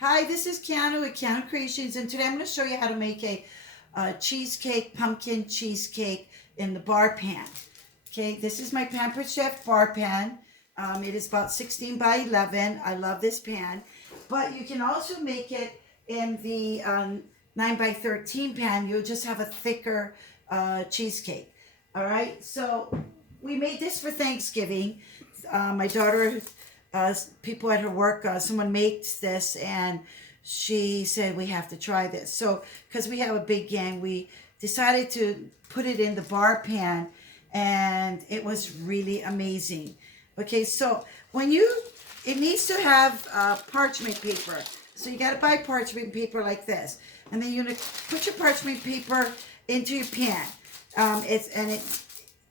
Hi, this is Keanu with Keanu Creations, and today I'm going to show you how to make a cheesecake, pumpkin cheesecake in the bar pan. Okay, this is my Pampered Chef bar pan. It is about 16 by 11. I love this pan, but you can also make it in the 9 by 13 pan. You'll just have a thicker cheesecake. All right, so we made this for Thanksgiving. My daughter, people at her work, someone makes this, and she said we have to try this. So because we have a big gang, we decided to put it in the bar pan, and it was really amazing. Okay, so it needs to have parchment paper. So you got to buy parchment paper like this, and then you're gonna put your parchment paper into your pan.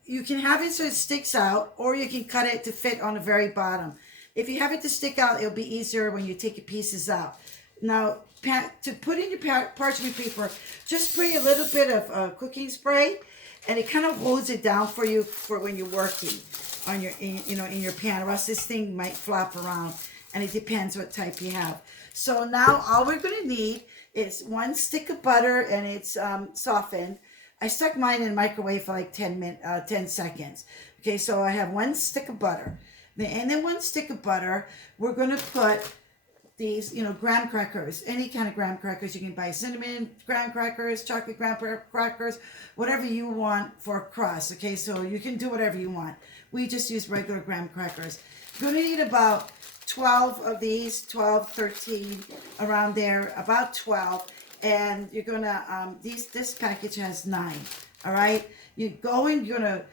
You can have it so it sticks out, or you can cut it to fit on the very bottom. If you have it to stick out, it'll be easier when you take your pieces out. Now, to put in your parchment paper, just spray a little bit of cooking spray, and it kind of holds it down for you for when you're working on in your pan, or else this thing might flop around, and it depends what type you have. So now all we're going to need is 1 stick of butter, and it's softened. I stuck mine in the microwave for like 10 seconds. Okay, so I have 1 stick of butter. And then 1 stick of butter, we're going to put these, graham crackers. Any kind of graham crackers. You can buy cinnamon graham crackers, chocolate graham crackers, whatever you want for a crust. Okay, so you can do whatever you want. We just use regular graham crackers. You're going to need about 12 of these, 12, 13, around there, about 12. And you're going to, this package has 9. All right, you're going to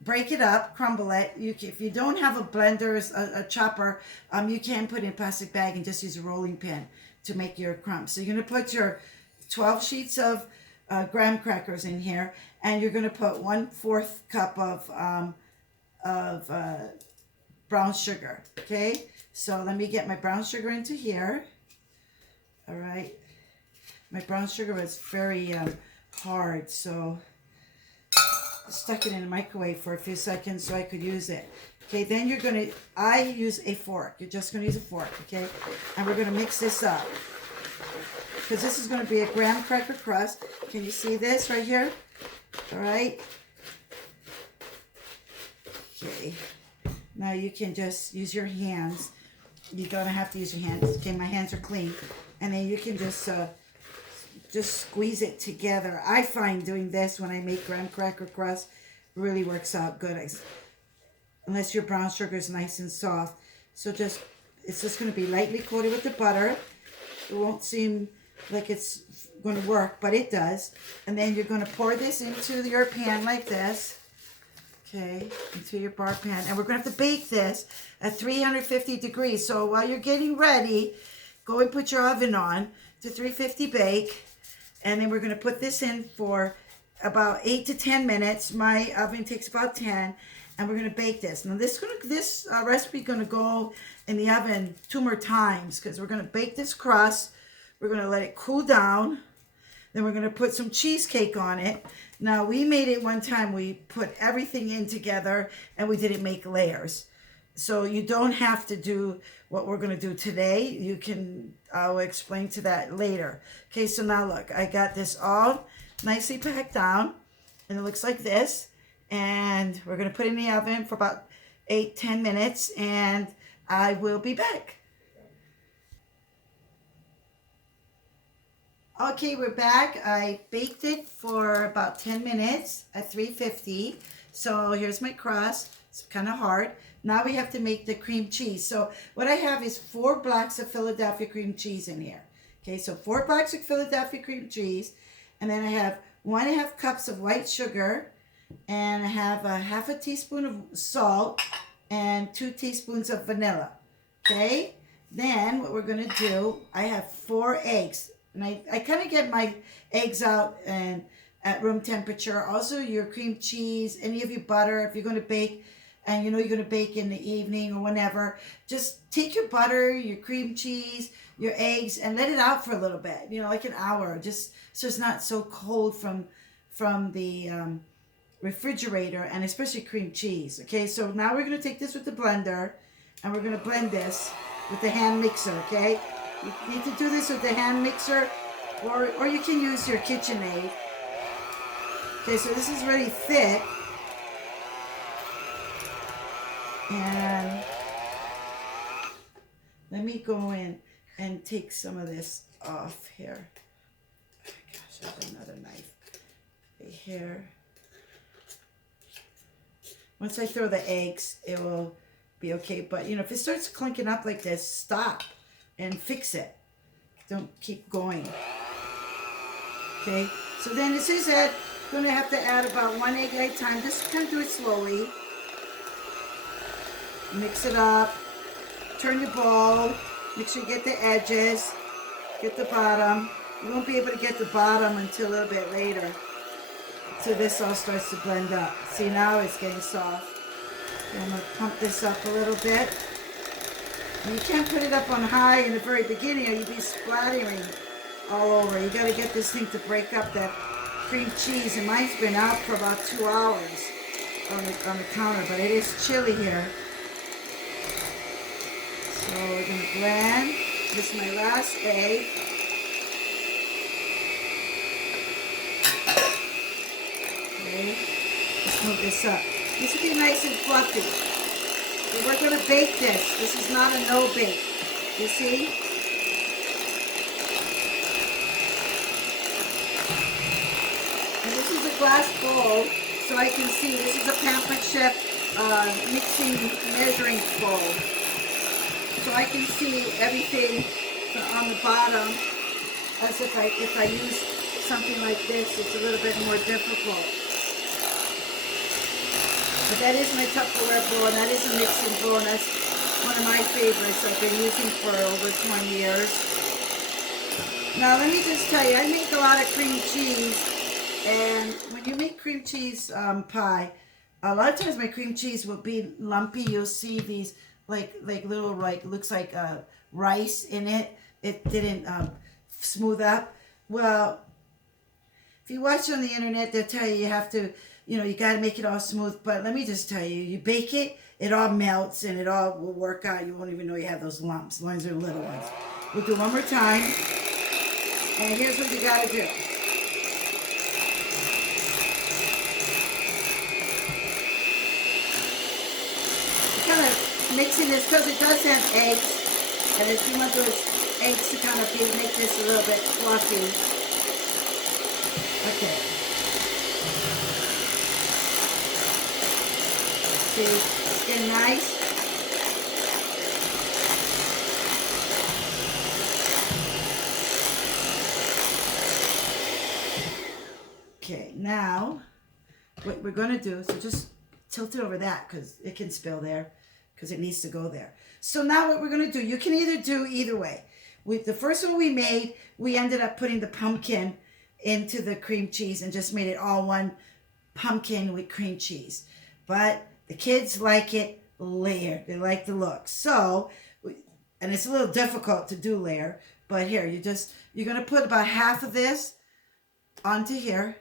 break it up, crumble it. If you don't have a blender, a chopper, you can put it in a plastic bag and just use a rolling pin to make your crumbs. So you're going to put your 12 sheets of graham crackers in here, and you're going to put 1/4 cup of brown sugar. Okay, so let me get my brown sugar into here. All right, my brown sugar is very hard, so stuck it in the microwave for a few seconds so I could use it. Okay, then I use a fork. You're just gonna use a fork, okay? And we're gonna mix this up, because this is gonna be a graham cracker crust. Can you see this right here? All right. Okay, now you can just use your hands. You're gonna have to use your hands. Okay, my hands are clean. And then you can just squeeze it together. I find doing this when I make graham cracker crust really works out good, unless your brown sugar is nice and soft. So it's just going to be lightly coated with the butter. It won't seem like it's going to work, but it does. And then you're going to pour this into your pan like this. Okay, into your bar pan. And we're going to have to bake this at 350 degrees. So while you're getting ready, go and put your oven on to 350 bake. And then we're going to put this in for about 8 to 10 minutes. My oven takes about 10. And we're going to bake this. Now this recipe is going to go in the oven 2 more times, because we're going to bake this crust. We're going to let it cool down. Then we're going to put some cheesecake on it. Now we made it one time. We put everything in together, and we didn't make layers. So you don't have to do what we're going to do today. I'll explain to that later. Okay, so now look, I got this all nicely packed down, and it looks like this. And we're going to put it in the oven for about 8-10 minutes, and I will be back. Okay, we're back. I baked it for about 10 minutes at 350. So here's my crust. It's kind of hard. Now we have to make the cream cheese. So what I have is 4 blocks of Philadelphia cream cheese in here. Okay, so 4 blocks of Philadelphia cream cheese. And then I have 1.5 cups of white sugar. And I have a 1/2 teaspoon of salt and 2 teaspoons of vanilla. Okay, then what we're going to do, I have 4 eggs. And I kind of get my eggs out and at room temperature. Also your cream cheese, any of your butter, if you're going to bake, and you're going to bake in the evening or whenever, just take your butter, your cream cheese, your eggs, and let it out for a little bit, like an hour, just so it's not so cold from the refrigerator, and especially cream cheese. Okay, so now we're going to take this with the blender, and we're going to blend this. with the hand mixer, okay? You need to do this with the hand mixer, or you can use your KitchenAid. Okay, so this is really thick. And let me go in and take some of this off here. Oh my gosh, I have another knife right here. Once I throw the eggs, it will be okay. But, you know, if it starts clinking up like this, stop and fix it. Don't keep going. Okay, so then this is it. I'm going to have to add about 1 egg at a time. Just kind of do it slowly. Mix it up. Turn your bowl. Make sure you get the edges. Get the bottom. You won't be able to get the bottom until a little bit later. So this all starts to blend up. See, now it's getting soft. Okay, I'm going to pump this up a little bit. And you can't put it up on high in the very beginning or you'll be splattering all over. You got to get this thing to break up that cream cheese. And mine's been out for about 2 hours on the counter, but it is chilly here. So we're going to blend. This is my last egg. Okay, let's move this up. This will be nice and fluffy. So we're going to bake this. This is not a no bake. You see? And this is a glass bowl, so I can see. This is a Pampered Chef mixing measuring bowl. So I can see everything on the bottom, as if I use something like this, it's a little bit more difficult. But that is my Tupperware bowl, and that is a mixing bowl, and that's one of my favorites I've been using for over 20 years. Now let me just tell you, I make a lot of cream cheese, and when you make cream cheese pie, a lot of times my cream cheese will be lumpy. You'll see these like little, looks like rice in it. It didn't smooth up. Well, if you watch on the internet, they'll tell you have to, you know, you got to make it all smooth. But let me just tell you, you bake it, it all melts and it all will work out. You won't even know you have those lumps. The ones are little ones. We'll do one more time. And here's what you got to do. Kind of mixing this because it does have eggs. And if you want those eggs to kind of make this a little bit fluffy. Okay. See, it's getting nice. Okay, now what we're going to do, so just tilt it over that because it can spill there because it needs to go there. So now what we're going to do, you can either do either way. With the first one we made, we ended up putting the pumpkin into the cream cheese and just made it all one pumpkin with cream cheese. But the kids like it layered. They like the look. So, and it's a little difficult to do layer, but here, you're going to put about half of this onto here.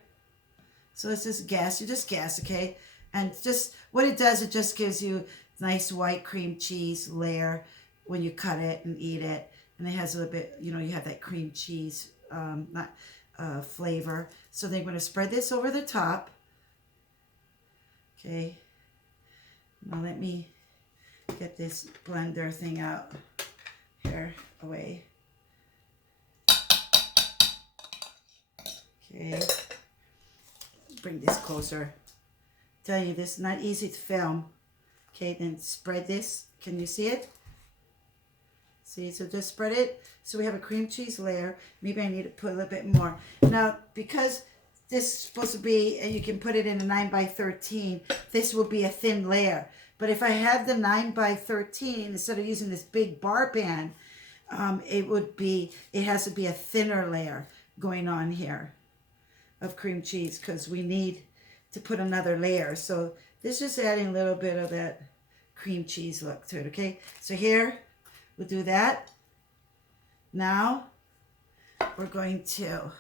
So it's just gas. You just gas, okay? And just what it does, it just gives you nice white cream cheese layer when you cut it and eat it. And it has a little bit, you know, you have that cream cheese flavor. So then you're going to spread this over the top. Okay. Now let me get this blender thing out here away. Okay. Bring this closer. Tell you, this is not easy to film. Okay, then spread this. Can you see it? See, so just spread it. So we have a cream cheese layer. Maybe I need to put a little bit more. Now, because this is supposed to be, and you can put it in a 9x13, this will be a thin layer. But if I had the 9x13, instead of using this big bar pan, it has to be a thinner layer going on here of cream cheese because we need to put another layer. So this is adding a little bit of that cream cheese look to it, okay? So here, we'll do that. Now, we're going to,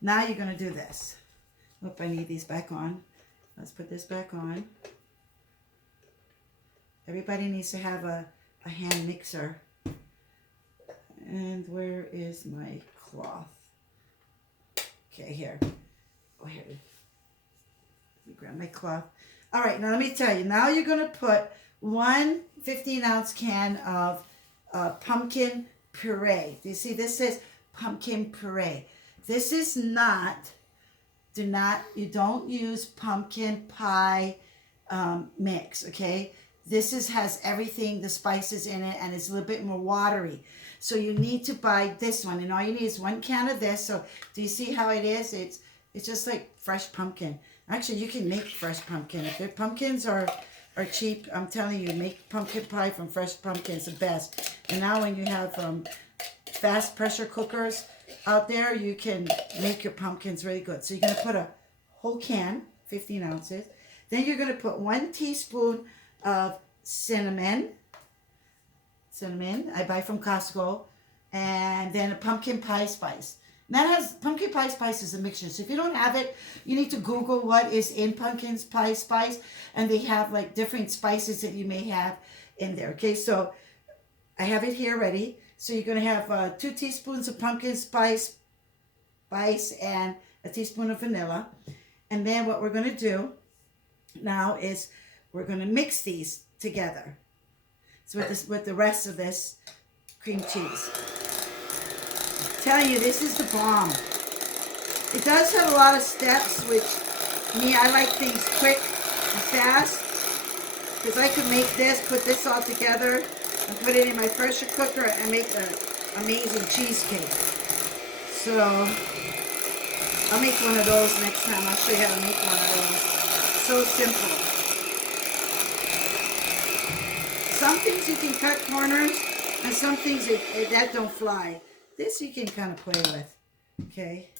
now you're going to do this. Oop, I need these back on. Let's put this back on. Everybody needs to have a hand mixer. And where is my cloth? Okay, here. Oh, here. Let me grab my cloth. All right, now let me tell you. Now you're going to put one 15-ounce can of pumpkin puree. Do you see this says pumpkin puree? This is not, you don't use pumpkin pie mix, okay? This has everything, the spices in it, and it's a little bit more watery. So you need to buy this one, and all you need is one can of this. So do you see how it is? It's just like fresh pumpkin. Actually, you can make fresh pumpkin. If the pumpkins are cheap, I'm telling you, make pumpkin pie from fresh pumpkins, the best. And now when you have fast pressure cookers out there, you can make your pumpkins really good. So you're going to put a whole can, 15 ounces. Then you're going to put 1 teaspoon of cinnamon I buy from Costco, and then a pumpkin pie spice. Pumpkin pie spice is a mixture. So if you don't have it, you need to Google what is in pumpkin pie spice, and they have like different spices that you may have in there. Okay, so I have it here ready. So you're going to have 2 teaspoons of pumpkin spice and a teaspoon of vanilla. And then what we're going to do now is we're going to mix these together. So with the rest of this cream cheese. I'm telling you, this is the bomb. It does have a lot of steps, which I like things quick and fast. Because I could make this, put this all together, and put it in my pressure cooker and make an amazing cheesecake. So I'll make one of those next time. I'll show you how to make one of those. So simple. Some things you can cut corners, and some things that don't fly. This you can kind of play with. Okay,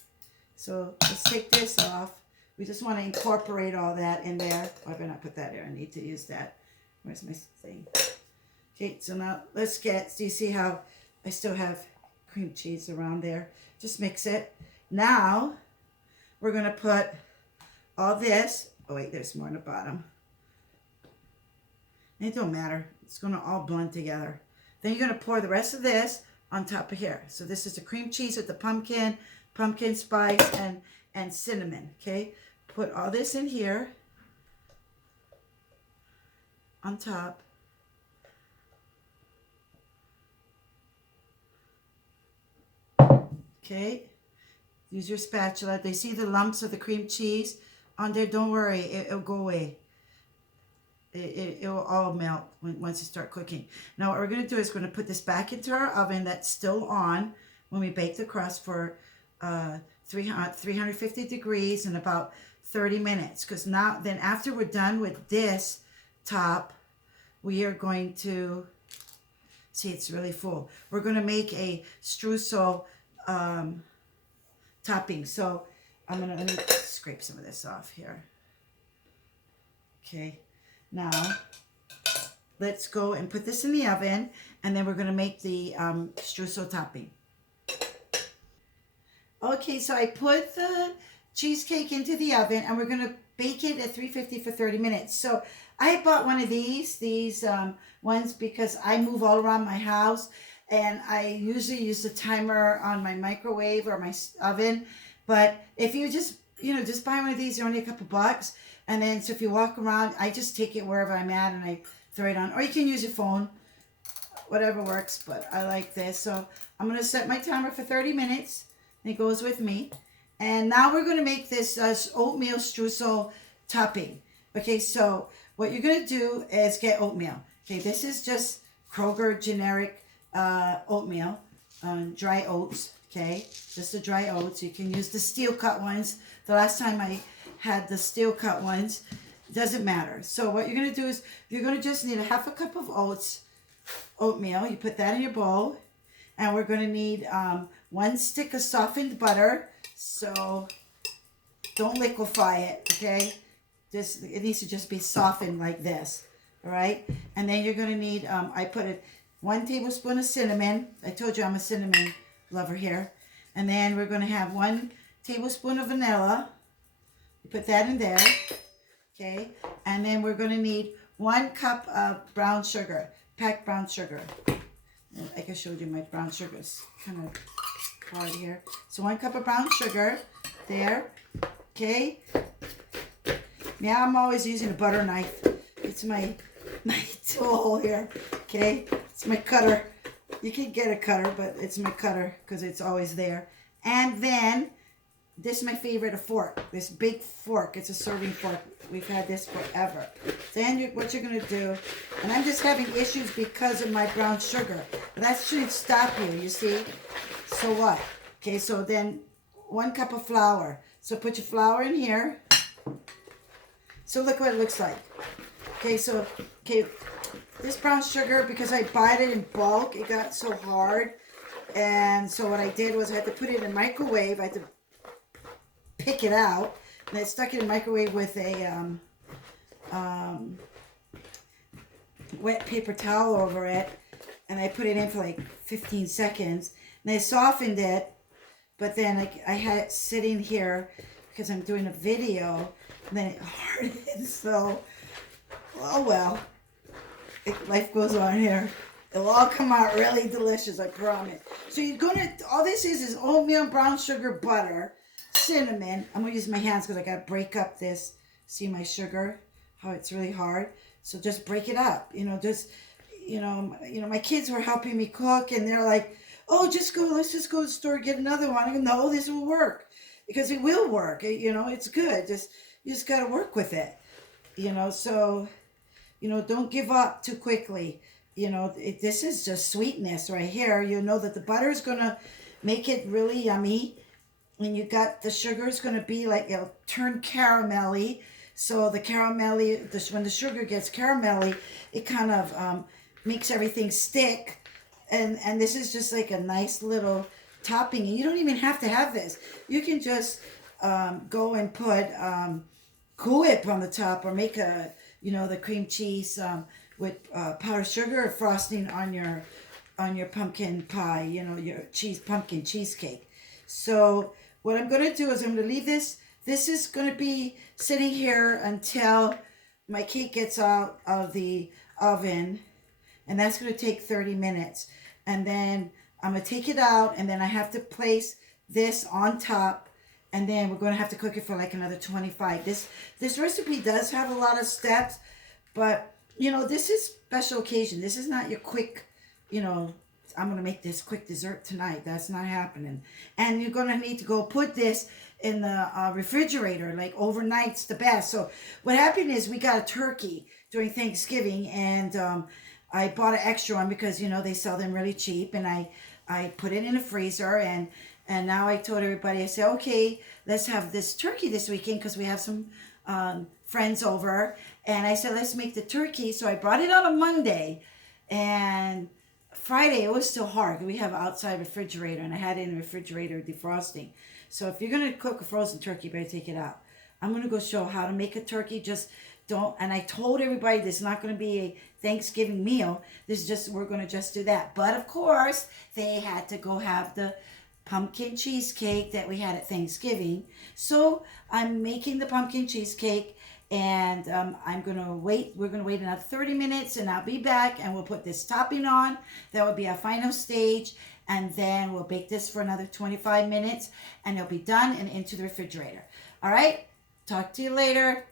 so let's take this off. We just want to incorporate all that in there. Oh, I better not put that there. I need to use that. Where's my thing? Okay, so now let's do you see how I still have cream cheese around there? Just mix it. Now we're going to put all this. Oh, wait, there's more on the bottom. It don't matter. It's going to all blend together. Then you're going to pour the rest of this on top of here. So this is the cream cheese with the pumpkin spice, and cinnamon. Okay, put all this in here on top. Okay, use your spatula. They see the lumps of the cream cheese on there. Don't worry, it'll go away. It will all melt once you start cooking. Now what we're going to do is we're going to put this back into our oven that's still on when we bake the crust for 350 degrees in about 30 minutes. Because then after we're done with this top, we are going to, see, it's really full. We're going to make a streusel topping. So let me scrape some of this off here. Okay. Now, let's go and put this in the oven, and then we're going to make the streusel topping. Okay, so I put the cheesecake into the oven, and we're going to bake it at 350 for 30 minutes. So I bought one of these ones because I move all around my house, and I usually use the timer on my microwave or my oven. But if you just buy one of these, they're only a couple bucks. And then, so if you walk around, I just take it wherever I'm at and I throw it on. Or you can use your phone, whatever works, but I like this. So I'm going to set my timer for 30 minutes. And it goes with me. And now we're going to make this oatmeal streusel topping. Okay, so what you're going to do is get oatmeal. Okay, this is just Kroger generic oatmeal, dry oats. Okay, just the dry oats. You can use the steel cut ones. The last time I had the steel cut ones, doesn't matter. So what you're going to do is you're going to just need a half a cup of oatmeal. You put that in your bowl, and we're going to need 1 stick of softened butter. So don't liquefy it, okay? It needs to just be softened like this, all right? And then you're going to need, I put 1 tablespoon of cinnamon. I told you I'm a cinnamon lover here. And then we're going to have 1 tablespoon of vanilla. You put that in there, okay? And then we're going to need 1 cup of brown sugar, packed brown sugar. Like I showed you, my brown sugar is kind of hard here. So 1 cup of brown sugar there. Okay. Now I'm always using a butter knife. It's my tool here. Okay. It's my cutter. You can get a cutter, but it's my cutter because it's always there. And then this is my favorite, a fork. This big fork. It's a serving fork. We've had this forever. Then what you're going to do, and I'm just having issues because of my brown sugar. But that shouldn't stop you, you see? So what? Okay, so then 1 cup of flour. So put your flour in here. So look what it looks like. Okay, so, this brown sugar, because I bought it in bulk, it got so hard. And so what I did was I had to put it in the microwave. I had to pick it out. And I stuck it in the microwave with a wet paper towel over it. And I put it in for like 15 seconds. And I softened it. But then I had it sitting here because I'm doing a video. And then it hardened. So, oh well. Life goes on here. It'll all come out really delicious, I promise. So you're gonna, all this is oatmeal, brown sugar, butter, cinnamon. I'm gonna use my hands because I gotta break up this. See my sugar, how it's really hard. So just break it up. My kids were helping me cook, and they're like, "Oh, let's just go to the store and get another one." I go, "No, this will work, because it will work. It's good. You just gotta work with it. So." Don't give up too quickly. This is just sweetness right here. You know that the butter is going to make it really yummy. And you got the sugar is going to be like, it'll turn caramelly. So the caramelly, when the sugar gets caramelly, it kind of makes everything stick. And this is just like a nice little topping. And you don't even have to have this. You can just go and put Cool Whip on the top, or make the cream cheese with powdered sugar frosting on your pumpkin pie, your pumpkin cheesecake. So what I'm going to do is I'm going to leave this. This is going to be sitting here until my cake gets out of the oven, and that's going to take 30 minutes. And then I'm going to take it out, and then I have to place this on top, and then we're going to have to cook it for like another 25. This recipe does have a lot of steps, but this is special occasion. This is not your quick, I'm going to make this quick dessert tonight. That's not happening. And you're going to need to go put this in the refrigerator, like overnight's the best. So what happened is we got a turkey during Thanksgiving, and I bought an extra one because, they sell them really cheap, and I put it in the freezer, and now I told everybody, I said, okay, let's have this turkey this weekend because we have some friends over. And I said, let's make the turkey. So I brought it out on Monday. And Friday, it was still hard. We have outside refrigerator, and I had it in the refrigerator defrosting. So if you're going to cook a frozen turkey, you better take it out. I'm going to go show how to make a turkey. Just don't, and I told everybody this is not going to be a Thanksgiving meal. We're going to just do that. But of course, they had to go have the pumpkin cheesecake that we had at Thanksgiving. So I'm making the pumpkin cheesecake, and we're going to wait another 30 minutes, and I'll be back, and we'll put this topping on. That will be our final stage, and then we'll bake this for another 25 minutes, and it'll be done and into the refrigerator. All right, talk to you later.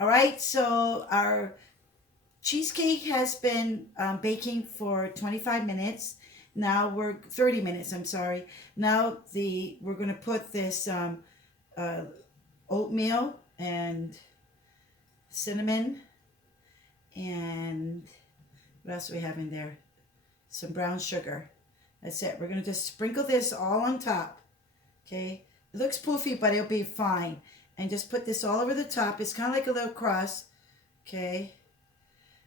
All right, so our cheesecake has been baking for 25 minutes. Now 30 minutes, I'm sorry. Now we're going to put this oatmeal and cinnamon, and what else do we have in there? Some brown sugar. That's it. We're going to just sprinkle this all on top. Okay? It looks poofy, but it'll be fine. And just put this all over the top. It's kind of like a little crust. Okay?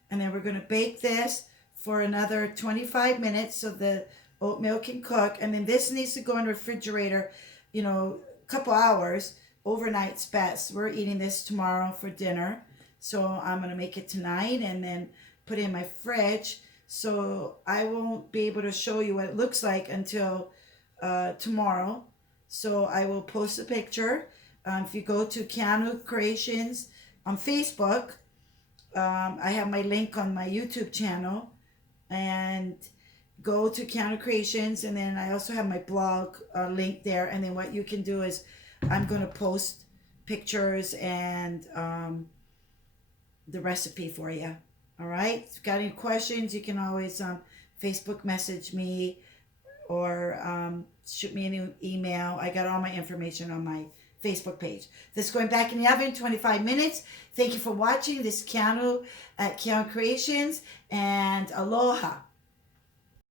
And then we're going to bake this for another 25 minutes so the oatmeal can cook. And then this needs to go in the refrigerator, a couple hours. Overnight's best. We're eating this tomorrow for dinner. So I'm going to make it tonight and then put it in my fridge. So I won't be able to show you what it looks like until tomorrow. So I will post a picture. If you go to Keanu Creations on Facebook, I have my link on my YouTube channel, and go to Keanu Creations, and then I also have my blog link there. And then what you can do is I'm going to post pictures and the recipe for you. All right. If you've got any questions, you can always Facebook message me or shoot me an email. I got all my information on my Facebook page. This is going back in the oven 25 minutes. Thank you for watching. This is Keanu at Keanu Creations, and aloha.